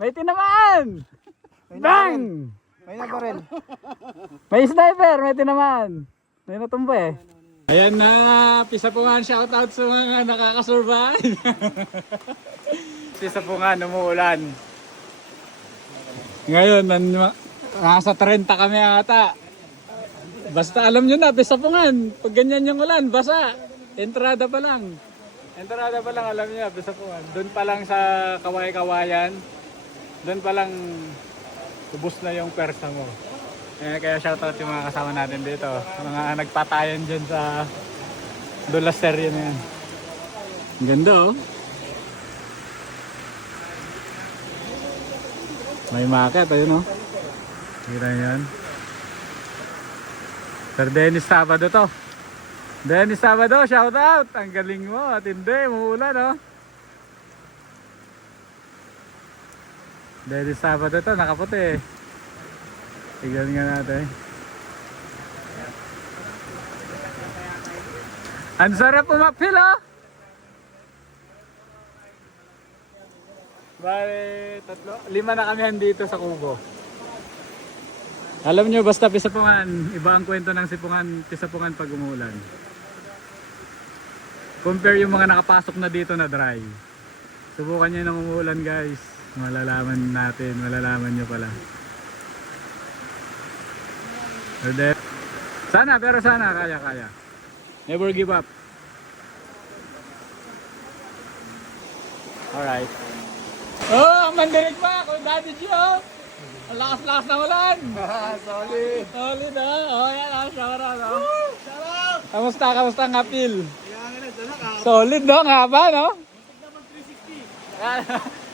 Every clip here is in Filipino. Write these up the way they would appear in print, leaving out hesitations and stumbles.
May tinamaan! Bang! May na baril. May sniper, may tinamaan. May natumba eh. Ayan na, Pisa po nga, shoutout sa mga nakakasurvive. Pisa po nga, umuulan. Ngayon, nasa 30 kami ata. Basta alam nyo na, Pisa po nga, pag ganyan yung ulan, basa. Entrada pa lang. Entrada pa lang, alam nyo, Pisa po nga. Doon pa lang sa Kaway-Kawayan, doon pa lang ubos na yung persa mo. Kaya shoutout yung mga kasama natin dito. Mga nagpatayan dyan sa Dulasteria na yan. Ang ganda oh. May market, ayun oh. Kita yan. Sir Dennis Sabado to. Dennis Sabado, shoutout! Ang galing mo at hindi, umuulan oh. Dennis Sabado to, nakaputi. Tignan nga natin. Ang sarap umapil oh! Bale, 5 na kami dito sa Kubo. Alam nyo, basta Pisapungan, iba ang kwento ng Pisapungan pag umulan. Compare yung mga nakapasok na dito na dry. Subukan nyo ng umulan guys. Malalaman natin, malalaman nyo pala. Pero sana kaya. Never give up. Alright. Oh, mandinig pa ako, Daddy Joe. Ang lakas-lakas na ulan. Solid. Solid ah. Oh, yan ah, shout out. Oh. Shout out. Kamusta ang apil? Kaya nga dala ka. Solid no, nga ba no?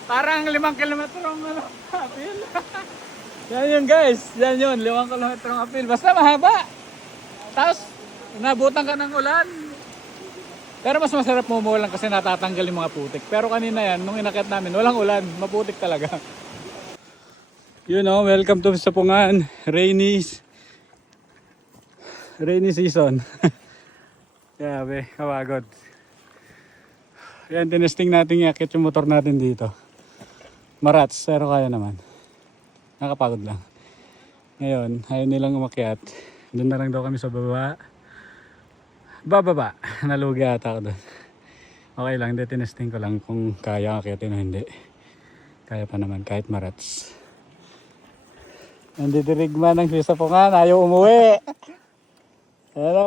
Parang 5 kilometro ang apil. Yan yun guys, yan yun, 5 kilometro ang apil. Basta mahaba. Tapos, nabutan ka ng ulan. Pero mas masarap umuulan kasi natatanggal yung mga putik. Pero kanina yan, nung inakyat namin, walang ulan. Maputik talaga. You know, welcome to Pisapungan. Rainy season. Grabe, kawagod. Yan, tinesting natin iakit yung motor natin dito. Marats, pero kaya naman. Nakapagod lang. Ngayon, ayaw nilang umakyat. Doon na lang daw kami sa baba. Bababa. Nalugi ata ako doon. Okay lang, tinesting ko lang kung kaya akyatin o hindi. Kaya pa naman, kahit marats. Nandidirigma ng Pisapungan, ayaw umuwi. Ano?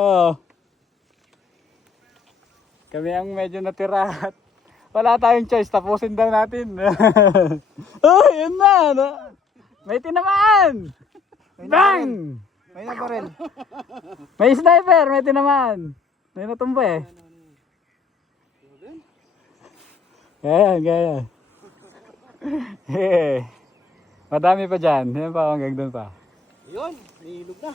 Kami ang medyo natira. Wala tayong choice, tapusin daw natin. Oh, yun na. No? May tinamaan. Bang! May na baril. May sniper, may tinamaan. May natumba eh. Gaya. Madami pa dyan. Yan pa, hanggang doon pa. Yun, nilog na.